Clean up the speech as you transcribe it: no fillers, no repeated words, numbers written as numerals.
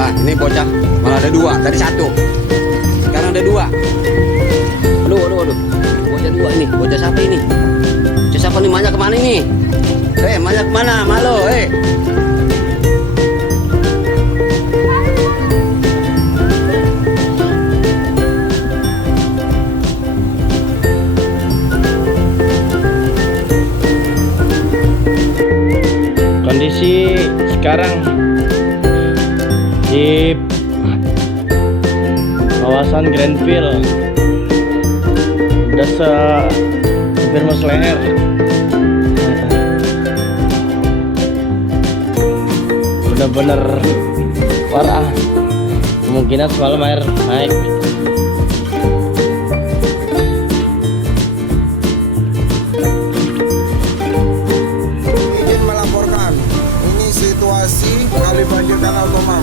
Nah, ini bocah malah ada dua, tadi satu. Sekarang ada dua. Aduh. Bocah dua ini, bocah siapa ini? Bocah siapa nih? Manya kemana ini? Manya kemana? Malu, Kondisi sekarang di kawasan Grandville udah hampir mau leher. Bener-bener parah, kemungkinan semalam air naik. Izin melaporkan, ini situasi kali banjir Kanal Tomang.